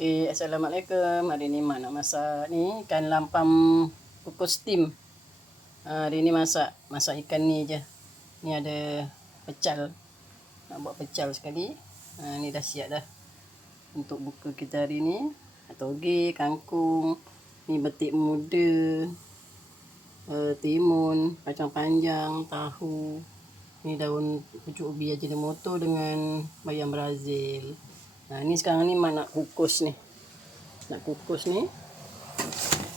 Okay, Assalamualaikum. Hari ni Mak nak masak ni ikan lampam kukus steam. Hari ni masak ikan ni je. Ni ada pecal. Nak buat pecal sekali. Ni dah siap dah. Untuk buka kita hari ni. Toge, kangkung, ni betik muda, timun, kacang panjang, tahu. Ni daun pucuk ubi Ajinomoto dengan bayam Brazil. Ni sekarang ni Mak nak kukus ni. Nak kukus ni.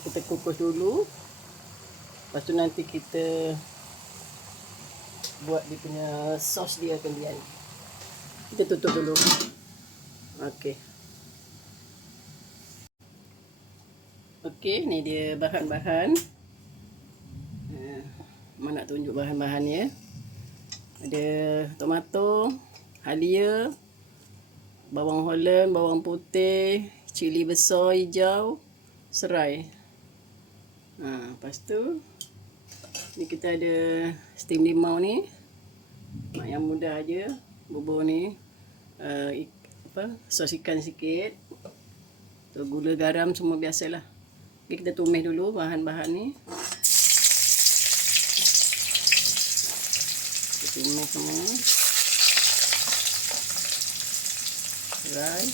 Kita kukus dulu. Lepas tu nanti kita buat dia punya sos dia kemudian. Kita tutup dulu. Okey. Okey, ni dia bahan-bahan. Mak nak tunjuk bahan-bahannya. Ada tomato, halia, bawang Holland, bawang putih, cili besar hijau, serai. Lepas tu ni kita ada steam limau ni. Mak yang mudah aja bubur ni. Sos ikan sikit. Tu gula, garam semua biasalah. Okay, kita tumis dulu bahan-bahan ni. Kita tumis semua. Serai.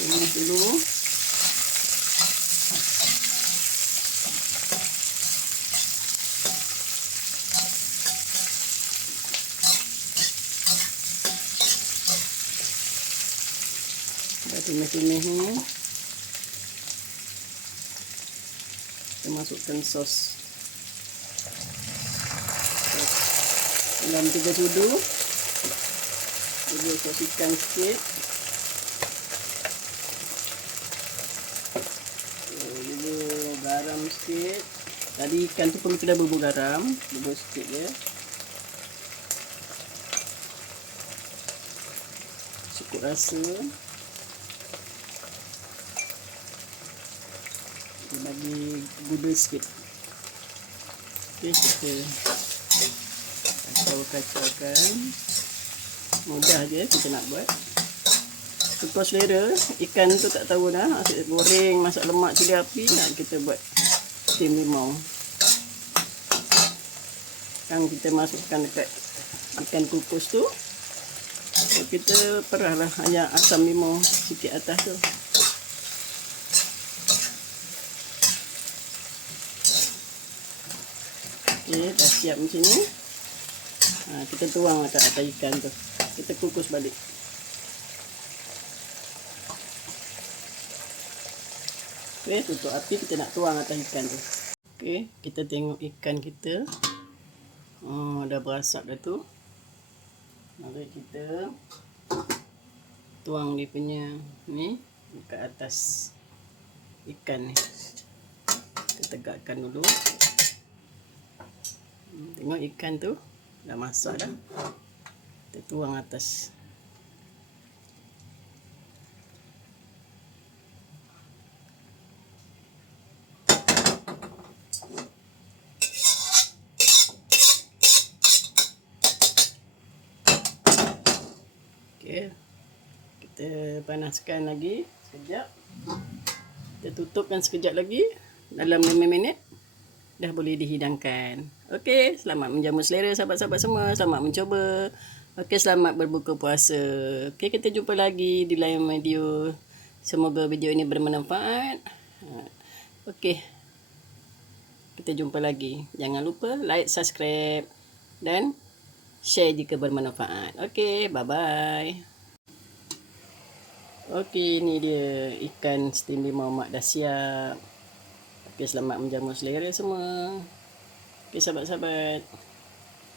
Tumis dulu. Tumis-tumis ni. Kita masukkan sos. Dalam 3 sudu. Bubur sos ikan sikit. Bubur garam sikit. Tadi ikan tu perlu kita bubur garam. Bubur sikit je. Cukup rasa. Kita bagi gula sikit. Okay, kita kacau-kacaukan. Mudah je kita nak buat. Tukar selera. Ikan tu tak tahu dah. Asyik goreng, masak lemak, cili api. Kita buat steam limau. Sekarang kita masukkan dekat ikan kukus tu. Kita perahlah hanya asam limau sikit atas tu. Okay, dah siap macam ni. Kita tuang atas ikan tu. Kita kukus balik. Okay, tutup api, kita nak tuang atas ikan tu. Okay, kita tengok ikan kita. Dah berasap dah tu. Mari kita tuang dia punya ni dekat atas ikan ni. Kita tegakkan dulu. Tengok ikan tu dah masak dah. Kita tuang atas. Okey. Kita panaskan lagi sekejap. Kita tutupkan sekejap lagi. Dalam 5 minit dah boleh dihidangkan. Okey, selamat menjamu selera sahabat-sahabat semua. Selamat mencoba. Okey, selamat berbuka puasa. Okey, kita jumpa lagi di lain video. Semoga video ini bermanfaat. Okey. Kita jumpa lagi. Jangan lupa like, subscribe dan share jika bermanfaat. Okey, bye-bye. Okey, ini dia ikan steam limau Mak dah siap. Okey, selamat menjamu selera semua. Okey, sahabat-sahabat.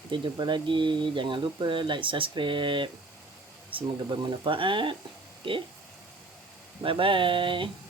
Kita jumpa lagi. Jangan lupa like, subscribe. Semoga bermanfaat. Okey. Bye-bye.